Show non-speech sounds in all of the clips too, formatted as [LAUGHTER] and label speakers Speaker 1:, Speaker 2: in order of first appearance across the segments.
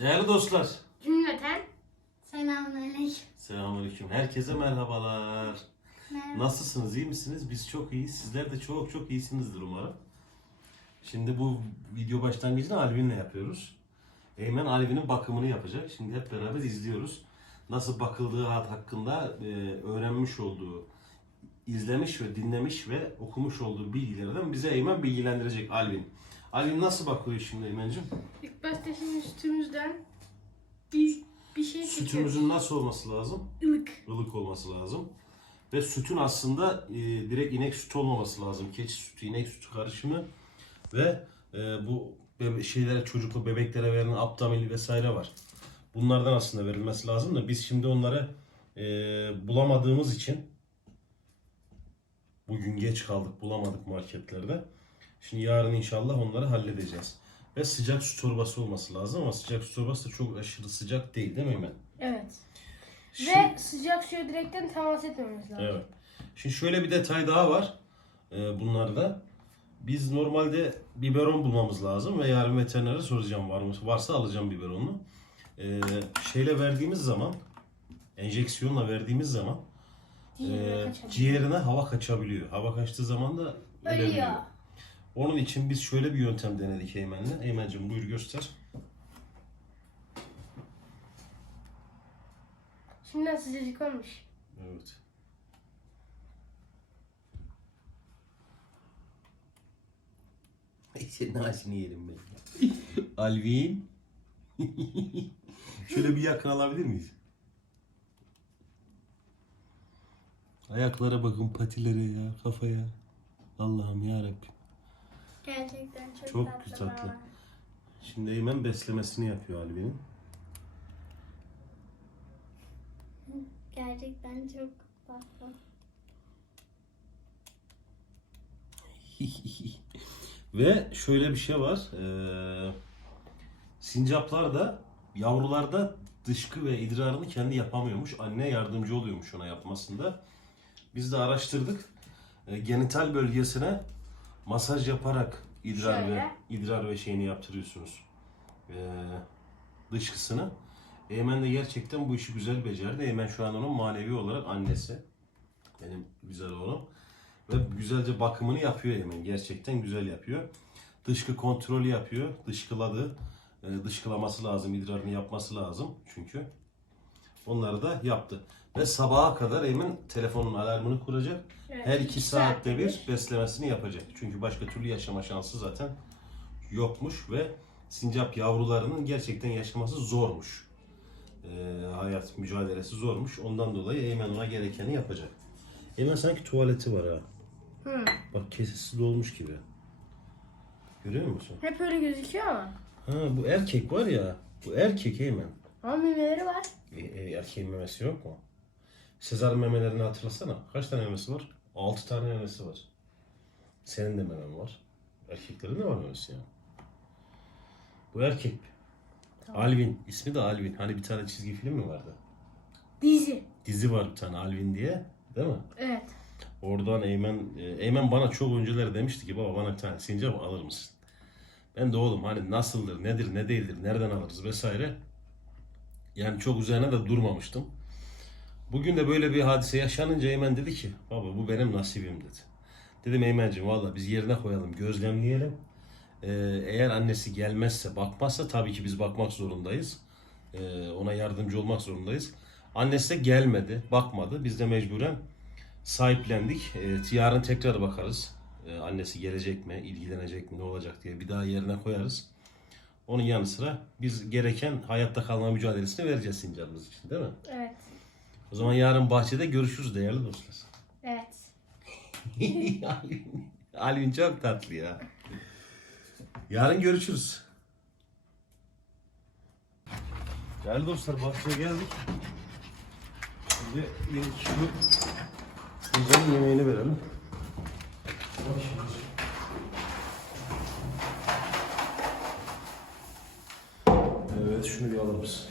Speaker 1: Değerli dostlar.
Speaker 2: Cümleten
Speaker 3: Selamünaleyküm.
Speaker 1: Selamünaleyküm. Herkese merhabalar.
Speaker 3: Merhaba.
Speaker 1: Nasılsınız? iyi misiniz? Biz çok iyiyiz. Sizler de çok çok iyisinizdir umarım. Şimdi bu video başlangıcını Alvin'le yapıyoruz. Eymen Alvin'in bakımını yapacak. Şimdi hep beraber izliyoruz. Nasıl bakıldığı hakkında e, öğrenmiş olduğu, izlemiş ve dinlemiş ve okumuş olduğu bilgilerden bize Eymen bilgilendirecek Alvin. Alvin nasıl bakıyor şimdi Eymen'cim?
Speaker 2: ilk başta şimdi sütümüzden bir, bir şey seçiyoruz.
Speaker 1: Sütümüzün nasıl olması lazım?
Speaker 2: ılık.
Speaker 1: ılık olması lazım. Ve sütün aslında e, direkt inek sütü olmaması lazım. Keçi sütü, inek sütü karışımı ve e, bu bebe- şeylere çocuklu bebeklere verilen aptamil vesaire var. Bunlardan aslında verilmesi lazım da biz şimdi onları e, bulamadığımız için bugün geç kaldık bulamadık marketlerde. Şimdi yarın inşallah onları halledeceğiz. Ve sıcak su torbası olması lazım ama sıcak su torbası da çok aşırı sıcak değil değil mi Eymen?
Speaker 2: Evet.
Speaker 1: Şimdi-
Speaker 2: Ve sıcak suya direkten temas etmemiz lazım.
Speaker 1: Evet. Şimdi şöyle bir detay daha var e, bunlarda. Biz normalde biberon bulmamız lazım ve yarın veterinere soracağım var mı? Varsa alacağım biberonunu. E, şeyle verdiğimiz zaman, enjeksiyonla verdiğimiz zaman e, ciğerine hava kaçabiliyor. Hava kaçtığı zaman da ölebiliyor.
Speaker 3: Ölüyor.
Speaker 1: Onun için biz şöyle bir yöntem denedik Eymen'le. Eymen'cim buyur göster.
Speaker 2: Şimdiden sıcacık olmuş.
Speaker 1: Evet. [LAUGHS] Senin ağzını yerim ben. [LAUGHS] Alvin. [LAUGHS] Şöyle bir yakın alabilir miyiz? Ayaklara bakın, patilere ya, kafaya. Allah'ım ya Rabbim.
Speaker 3: Gerçekten çok,
Speaker 1: Çok
Speaker 3: tatlı.
Speaker 1: tatlı. Şimdi Eymen beslemesini yapıyor Alvin'in.
Speaker 3: Gerçekten çok tatlı. [LAUGHS]
Speaker 1: Ve şöyle bir şey var. Ee, sincaplar da yavrularda dışkı ve idrarını kendi yapamıyormuş. Anne yardımcı oluyormuş ona yapmasında. Biz de araştırdık. Ee, genital bölgesine masaj yaparak idrar ve
Speaker 2: Şöyle.
Speaker 1: idrar ve şeyini yaptırıyorsunuz. Ee, dışkısını. Eymen de gerçekten bu işi güzel becerdi. Eymen şu an onun manevi olarak annesi. Benim güzel oğlum. Ve güzelce bakımını yapıyor Eymen. Gerçekten güzel yapıyor. Dışkı kontrolü yapıyor. Dışkıladı. E, dışkılaması lazım. idrarını yapması lazım çünkü. Onları da yaptı. Ve sabaha kadar Eymen telefonun alarmını kuracak.
Speaker 2: Evet,
Speaker 1: Her
Speaker 2: iki
Speaker 1: saatte bir beslemesini yapacak. Çünkü başka türlü yaşama şansı zaten yokmuş ve sincap yavrularının gerçekten yaşaması zormuş. E, hayat mücadelesi zormuş. Ondan dolayı Eymen ona gerekeni yapacak. Eymen sanki tuvaleti var ha.
Speaker 2: Hı.
Speaker 1: Bak kesesi dolmuş gibi. Görüyor musun?
Speaker 2: Hep öyle gözüküyor ama.
Speaker 1: Ha bu erkek var ya. Bu erkek Eymen.
Speaker 2: Ama memeleri var.
Speaker 1: E, e, erkeğin memesi yok mu? Sezar memelerini hatırlasana. Kaç tane memesi var? 6 tane memesi var. Senin de memen var. Erkeklerin de var memesi ya. Bu erkek. Alvin. ismi de Alvin. Hani bir tane çizgi film mi vardı?
Speaker 2: Dizi.
Speaker 1: Dizi var bir tane Alvin diye. Değil mi?
Speaker 2: Evet.
Speaker 1: Oradan Eymen, e, Eymen bana çok önceleri demişti ki baba bana bir tane sincap alır mısın? Ben de oğlum hani nasıldır, nedir, ne değildir, nereden alırız vesaire. Yani çok üzerine de durmamıştım. Bugün de böyle bir hadise yaşanınca Eymen dedi ki baba bu benim nasibim dedi. Dedim Eymen'cim valla biz yerine koyalım, gözlemleyelim. Ee, eğer annesi gelmezse, bakmazsa tabii ki biz bakmak zorundayız. Ee, ona yardımcı olmak zorundayız. Annesi de gelmedi, bakmadı. Biz de mecburen sahiplendik. E, yarın tekrar bakarız. E, annesi gelecek mi, ilgilenecek mi, ne olacak diye bir daha yerine koyarız. Onun yanı sıra biz gereken hayatta kalma mücadelesini vereceğiz sincapımız için değil mi?
Speaker 2: Evet.
Speaker 1: O zaman yarın bahçede görüşürüz değerli dostlar.
Speaker 2: Evet. [LAUGHS]
Speaker 1: Alvin, Alvin çok tatlı ya. Yarın görüşürüz. Değerli dostlar bahçeye geldik. Şimdi bir şu güzel yemeğini verelim. Evet şunu bir alır?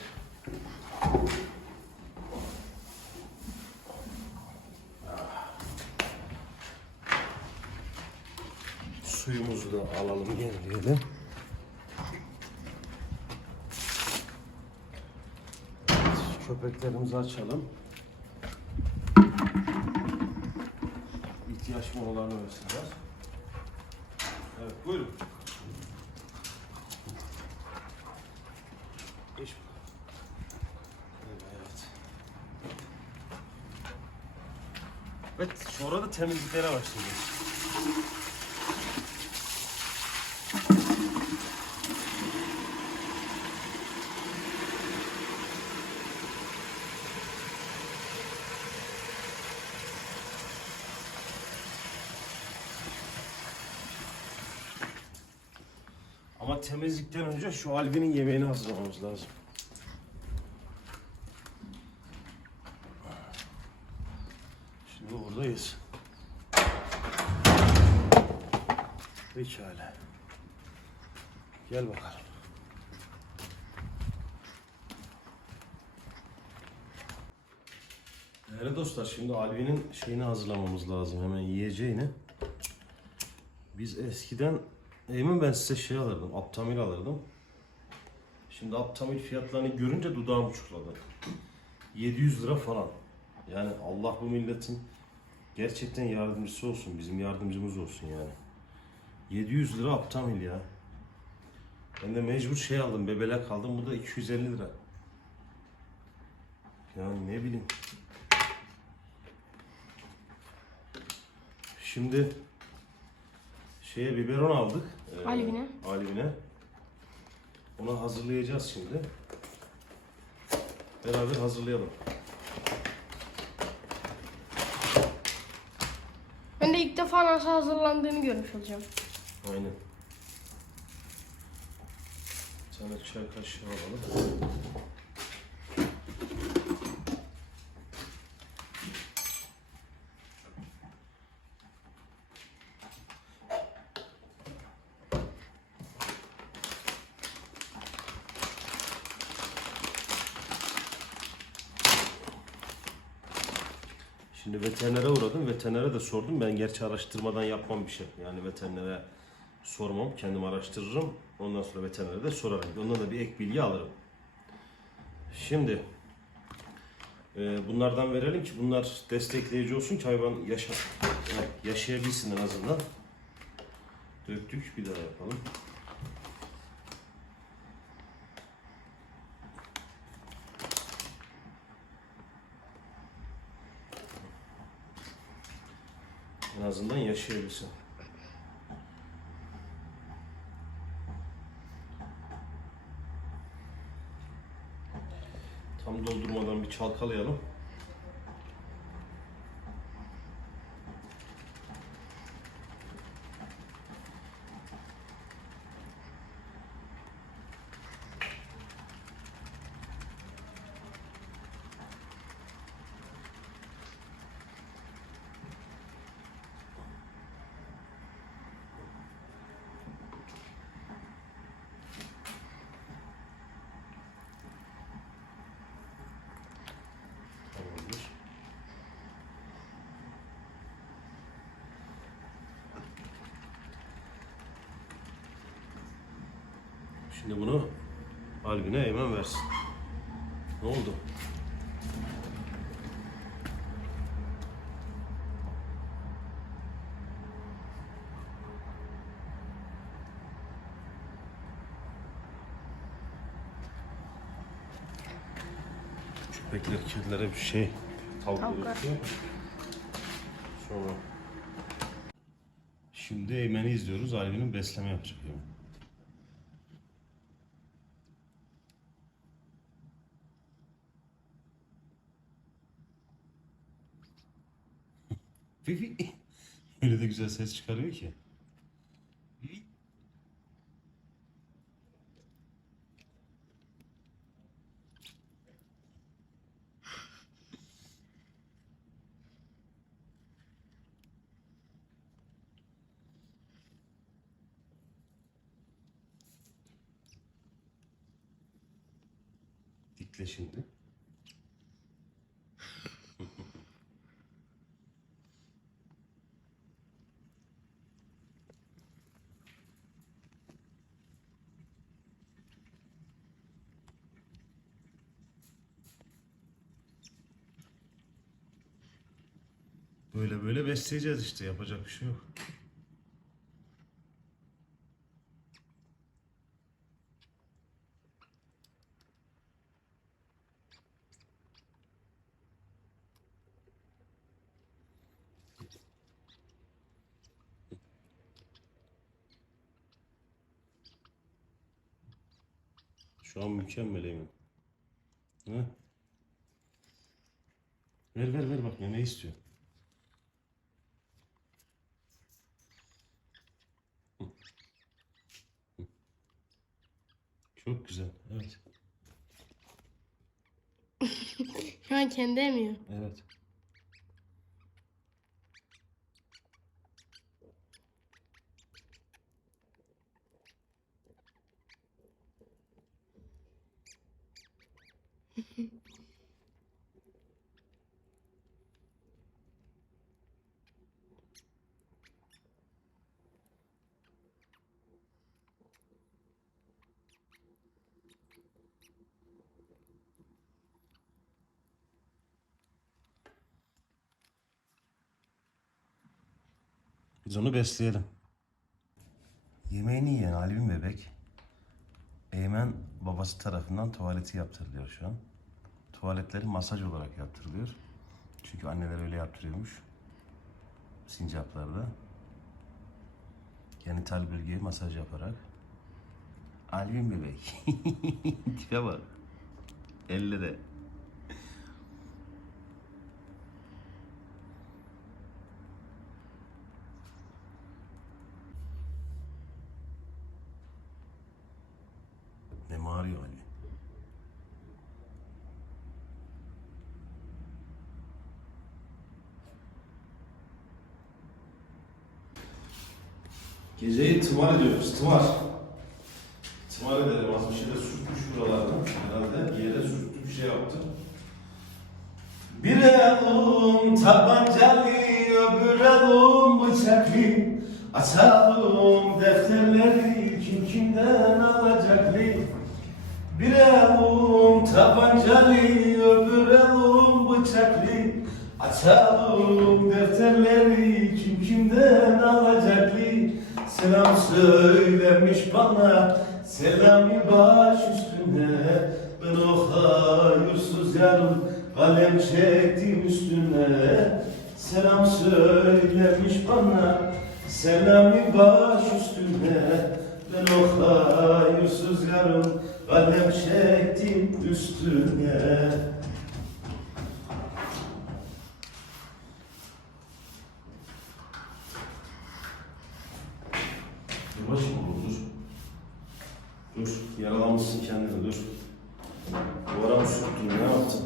Speaker 1: Suyumuzu da alalım, gelelim. köpeklerimizi açalım. İhtiyaç molalarını versinler. Evet buyurun. Geç bakalım. Evet. Evet sonra da temizliklere başlayacağız. Ama temizlikten önce şu Alvin'in yemeğini hazırlamamız lazım. Şimdi buradayız. Pekala. Gel bakalım. Değerli dostlar şimdi Alvin'in şeyini hazırlamamız lazım hemen yiyeceğini. Biz eskiden Eymen ben size şey alırdım, Aptamil alırdım. Şimdi Aptamil fiyatlarını görünce dudağım uçukladı. 700 lira falan. Yani Allah bu milletin gerçekten yardımcısı olsun, bizim yardımcımız olsun yani. 700 lira Aptamil ya. Ben de mecbur şey aldım, bebelek aldım. Bu da 250 lira. Yani ne bileyim. Şimdi şeye biberon aldık. Ee,
Speaker 2: Alevine.
Speaker 1: Alevine. Onu hazırlayacağız şimdi. Beraber hazırlayalım.
Speaker 2: Ben de ilk defa nasıl hazırlandığını görmüş olacağım.
Speaker 1: Aynen. Bir tane çay kaşığı alalım. Şimdi veterinere uğradım. Veterinere de sordum. Ben gerçi araştırmadan yapmam bir şey. Yani veterinere sormam. Kendim araştırırım. Ondan sonra veterinere de sorarım. Ondan da bir ek bilgi alırım. Şimdi e, bunlardan verelim ki bunlar destekleyici olsun ki hayvan yaşa, yaşayabilsin en azından. Döktük. Bir daha yapalım. En azından yaşayabilsin. Çalkalayalım. Şimdi bunu Albin'e Eymen versin. Ne oldu? Köpekler, kedilere bir şey tavuk üretiyor. Sonra Şimdi Eymen'i izliyoruz. Alvin'in besleme yapacak Eymen. [LAUGHS] Öyle de güzel ses çıkarıyor ki. Dikle şimdi. Böyle böyle besleyeceğiz işte yapacak bir şey yok. Şu an mükemmel Eymen. Ha? Ver ver ver bak ne istiyor. Çok güzel. Evet. [LAUGHS]
Speaker 2: Şu an kendi emiyor.
Speaker 1: Evet. Biz onu besleyelim. Yemeğini yiyen Alvin bebek Eymen babası tarafından tuvaleti yaptırılıyor şu an. Tuvaletleri masaj olarak yaptırılıyor. Çünkü anneler öyle yaptırıyormuş. Sincaplarda. Genital bölgeye masaj yaparak. Alvin bebek. [LAUGHS] Tipe bak. Ellere. Ne tımar ediyoruz, tımar. Tımar edelim, az bir şeyler sürtmüş buralardan. Herhalde bir yere sürttü, bir şey yaptı. Bir elum tabancalı, öbür elum bıçaklı. Açalım defterleri, kim kimden alacaklı. Bir elum tabancalı, öbür elum bıçaklı. Açalım Selam söylemiş bana, selami baş üstüne. Ben o hayırsız yarım, kalem çektim üstüne. Selam söylemiş bana, selami baş üstüne. Ben o hayırsız yarım, kalem çektim üstüne. Dur başım oğlum dur. Dur yaralamışsın kendini dur. Duvara mı sürttün ne yaptın?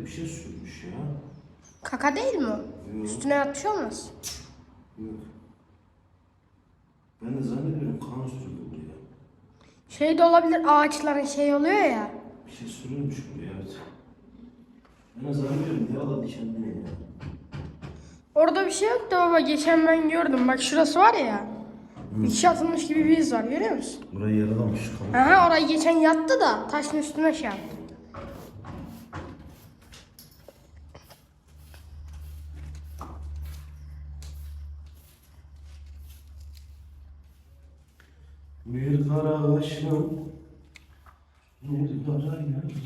Speaker 1: Bir şey sürmüş ya.
Speaker 2: Kaka değil mi?
Speaker 1: Yok.
Speaker 2: Üstüne yatmış olmaz.
Speaker 1: Yok. Ben de zannediyorum kan sürdü buraya.
Speaker 2: Şey de olabilir ağaçların şey oluyor ya.
Speaker 1: Bir şey sürülmüş buraya evet. Ben de zannediyorum yaralı diken ne ya?
Speaker 2: Orada bir şey yok da baba geçen ben gördüm. Bak şurası var ya. İçi atılmış gibi bir iz var görüyor musun?
Speaker 1: Burayı yaralamış.
Speaker 2: Aha orayı geçen yattı da taşın üstüne şey yaptı.
Speaker 1: Bir kara kaşım Bir kara yanım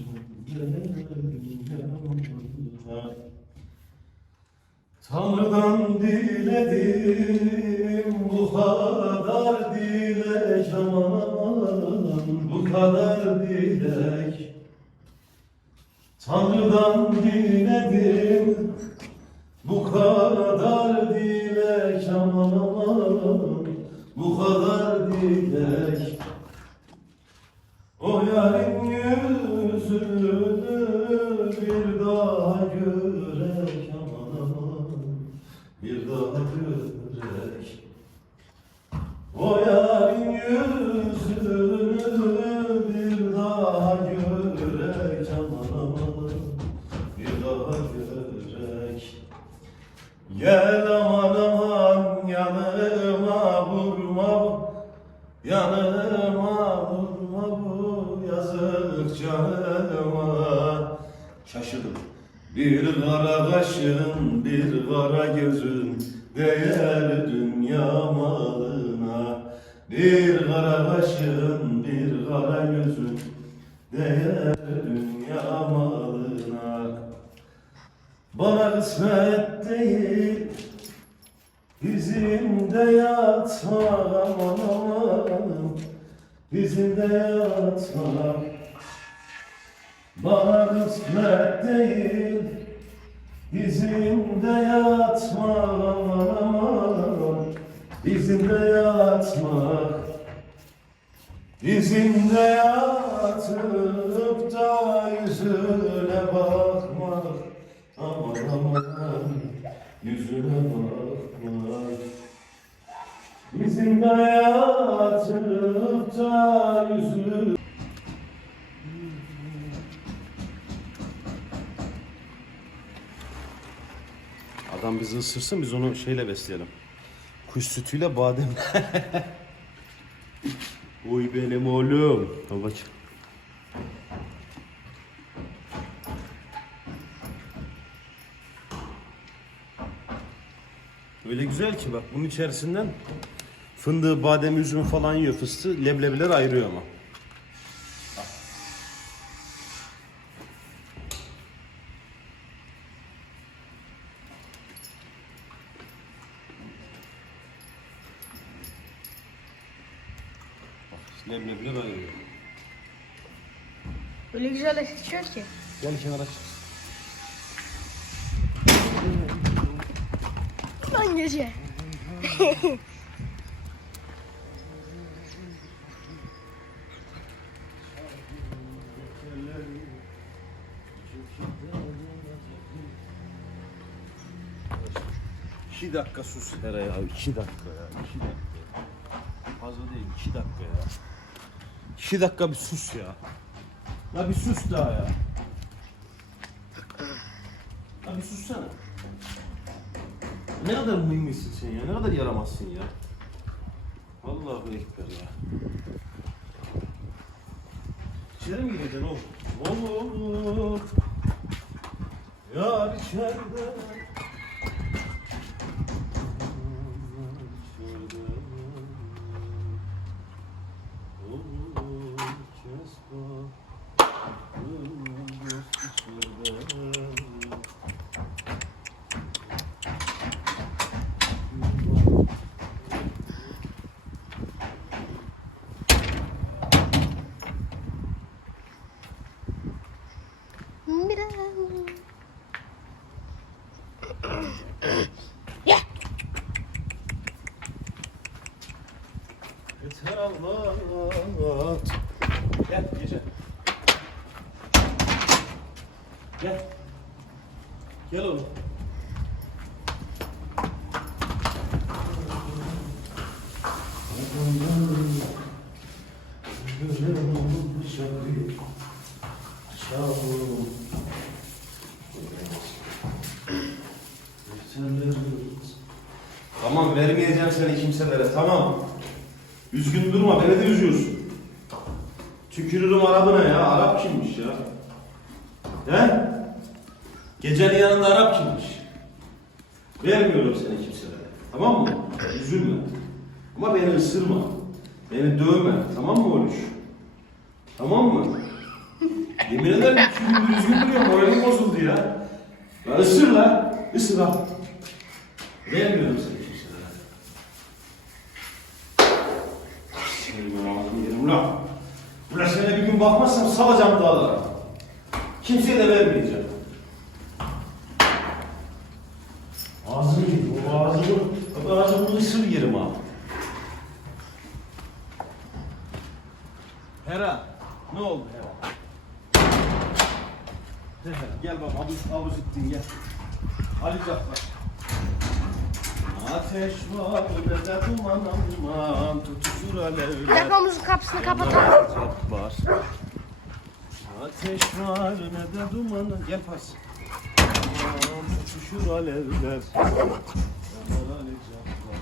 Speaker 1: Tanrı'dan diledim bu kadar dilek aman Bu kadar dilek. Tanrı'dan diledim bu kadar dilek aman bu kadar dilek. O yarın yüzünü bir daha görek aman aman bir daha görek o yarın yüzünü bir daha görek aman aman kara kaşın bir kara gözün Değer dünya malına. Bir kara kaşın bir kara gözün Değer dünya malına. Bana kısmet değil Dizimde yatma aman aman. Dizimde yatma Bana kısmet değil Dizimde yatma aman aman Dizimde yatma Dizimde yatıp da yüzüne bakma Aman aman yüzüne bakma Dizimde yatıp da yüzüne Adam bizi ısırsın biz onu şeyle besleyelim. Kuş sütüyle badem. [LAUGHS] Uy benim oğlum. Bak. Öyle güzel ki bak bunun içerisinden fındığı, badem, üzüm falan yiyor fıstığı. Leblebiler ayırıyor ama. Gel kenara çık.
Speaker 2: Lan gece.
Speaker 1: İki dakika sus Hera ya. iki dakika ya. iki dakika. Fazla değil. iki dakika ya. İki dakika bir sus ya. Ya bir sus daha ya. Bir sussana. Ne kadar mühimsin sen ya. Ne kadar yaramazsın ya. Vallahi ekber ya. İçeri mi gireceksin oğlum? Olur. Yar içeride. Yeter Allah. Gel gece. Gel. Gel oğlum. Tamam vermeyeceğim seni kimselere tamam. Üzgün durma beni de üzüyorsun. Tükürürüm Arap'ına ya. Arap kimmiş ya? He? Gecenin yanında Arap kimmiş? Vermiyorum seni kimselere. Tamam mı? Üzülme. Ama beni ısırma. Beni dövme. Tamam mı Oluş? Tamam mı? Yemin ederim gündür üzgün duruyor. Moralim bozuldu ya. Ya ısır la. Isır al. Vermiyorum seni kimselere. Yerim la. Ulan seni Alamazsam salacağım dağlara. Kimseye de vermeyeceğim. Ağzını yedim. O ağzını, o ağzını ısır yerim ha. Hera, ne oldu Hera? Hera, gel bak abuz, abuz ettin gel. Ali Cafer. Ateş var ve de duman aman tutuşur alevler.
Speaker 2: Telefonumuzun kapısını kapatalım.
Speaker 1: Çok var. Ateş var ne de duman. Gel pas. Aman tutuşur alevler. Yanar alacaklar.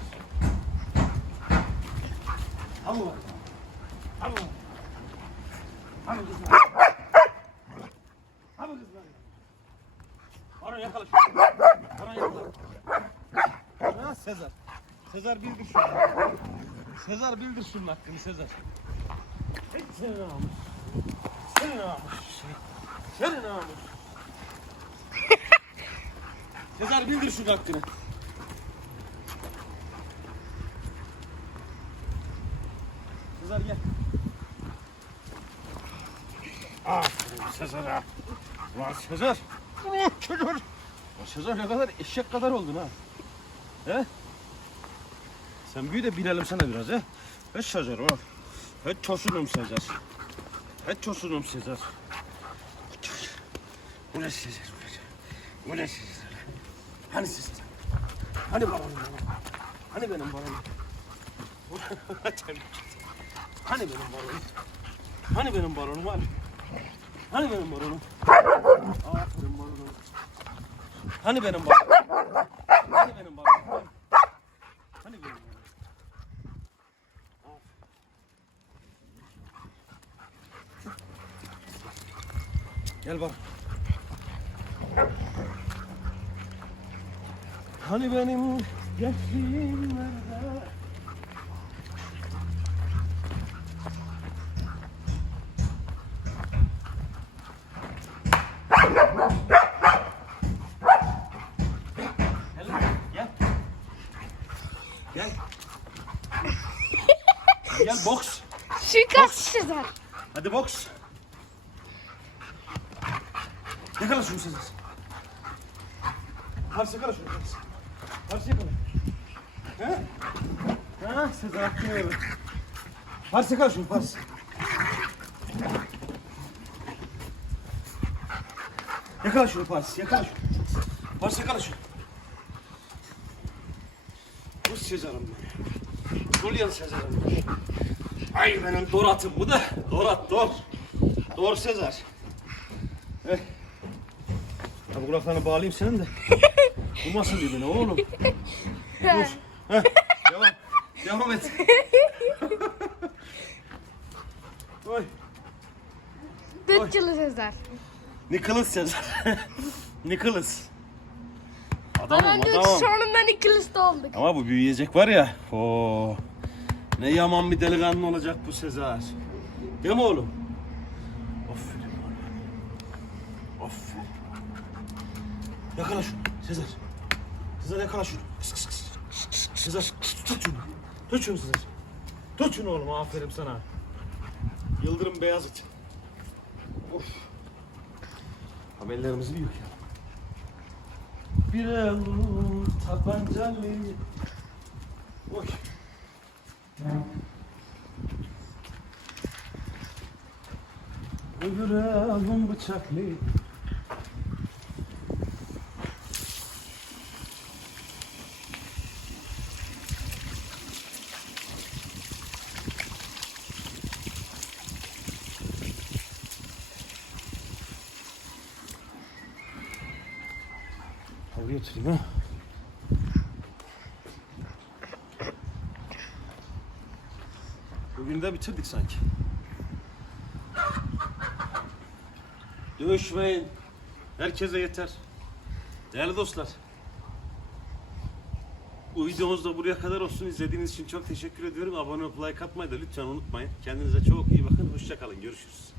Speaker 1: Al bak. Al bak. Al kızlar. Al kızlar. Baron yakala şunu. Baron yakala. Ha Sezar. Sezar bildir şunu. Sezar bildir şunun hakkını Sezar. Senin namus. Senin namus. Senin namus. [LAUGHS] Sezar bildir şunun hakkını. Sezar gel. Aferin Sezar'a. Ulan Sezar. Oh, Çocuğum. Ulan Sezar ne kadar eşek kadar oldun ha. He? Sen büyü de bilelim sana biraz he. He Sezar o. He tosunum Sezar. He tosunum Sezar. Bu ne Sezar? bu ne? Sezar? Hani Sezar? Hani benim? Hani benim babanım? hani benim baronum? Hani benim baronum hani? Hani benim baronum? Aferin baronum. Hani benim baronum? Hani benim baronum? Hani benim baronum? Gel bak. Hani benim gençliğim nerede? Gel, gel. Boks.
Speaker 2: Suikast Sezar.
Speaker 1: Hadi boks. Yakala şunu Sezer. Pars yakala şunu Pars. Pars yakala. He? Ha Sezer hakkını ver. Pars yakala şunu Pars. Yakala şunu Pars. Yakala şunu. Pars yakala şunu. Bu Sezar'ım benim. Julian Sezar'ım benim. Ay benim Dorat'ım bu da. Dorat, Dor. Dor Sezar. Bu kulaklarını bağlayayım senin de. [LAUGHS] Vurmasın diye beni oğlum. Dur. Heh. Devam. Devam et. [LAUGHS] Oy.
Speaker 2: Dört yılı Sezar.
Speaker 1: Nicholas Sezar. [LAUGHS] Nicholas. Adamım
Speaker 2: Ama
Speaker 1: adamım.
Speaker 2: sonunda Nicholas'ta olduk.
Speaker 1: Ama bu büyüyecek var ya. Oo. Ne yaman bir delikanlı olacak bu Sezar. Değil mi oğlum? Aferin bana. Aferin. Yakala şunu Sezar. Sezar yakala şunu. Kıs kıs kıs. Sezar tut şunu. Tut şunu Sezar. Tut şunu oğlum aferin sana. Yıldırım Beyazıt. Of. Haberlerimiz büyük ya. Bir el tabancalı. Oy. Öbür elim bıçaklı. Havluya oturayım ha. Bugün de bitirdik sanki. Dövüşmeyin. Herkese yeter. Değerli dostlar. Bu videomuz da buraya kadar olsun. İzlediğiniz için çok teşekkür ediyorum. Abone olup like atmayı da lütfen unutmayın. Kendinize çok iyi bakın. Hoşçakalın. Görüşürüz.